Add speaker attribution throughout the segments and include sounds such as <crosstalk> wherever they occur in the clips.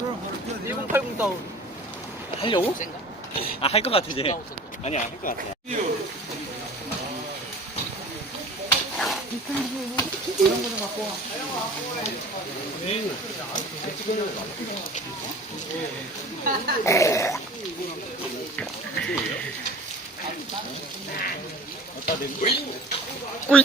Speaker 1: 풋다운.
Speaker 2: 하려고?
Speaker 1: 센가?
Speaker 2: 아할 것 같아 이제. 아니야 할 것 같아
Speaker 3: 꿀.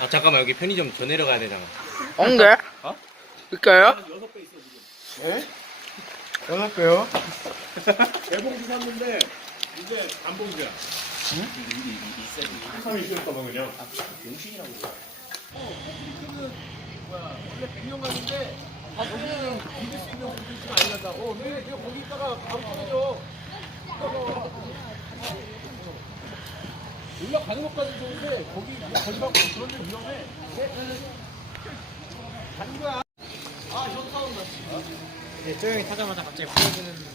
Speaker 3: 아 잠깐만 여기 편의점 더 내려가야 되잖아.
Speaker 4: 엉게? <laughs>
Speaker 2: 어?
Speaker 4: 그니까요?
Speaker 3: 여섯 배요? <laughs>
Speaker 2: 대봉지 샀는데 이제 단봉지야 응? 3일 있을까봐 그냥 용신이라고 원래 100명 갔는데 여기는 믿을 수 있는 분들이 아니란다 어 근데 그냥 거기 있다가 바로 떨어져 올라가는 것까지 좋은데 거기 뭐 거리가 그런 데 위험해 가는 거야
Speaker 3: 네, 저 형이 타자마자 갑자기 부러지는데.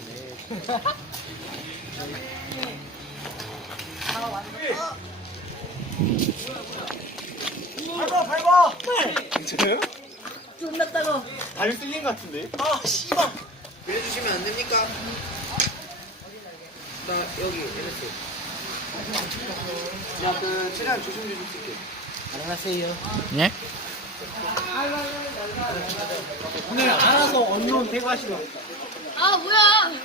Speaker 2: 진짜요?
Speaker 1: 존나 따가.
Speaker 2: 발이 쓸린 것 같은데?
Speaker 1: 아 씨발.
Speaker 4: 빌려주시면 안 됩니까? 나 여기 MS. 야, 그 최대한 조심 좀 쓸게.
Speaker 1: 안녕하세요.
Speaker 3: 네?
Speaker 1: 오늘 알아서 언론 대화하시러.
Speaker 5: 아 뭐야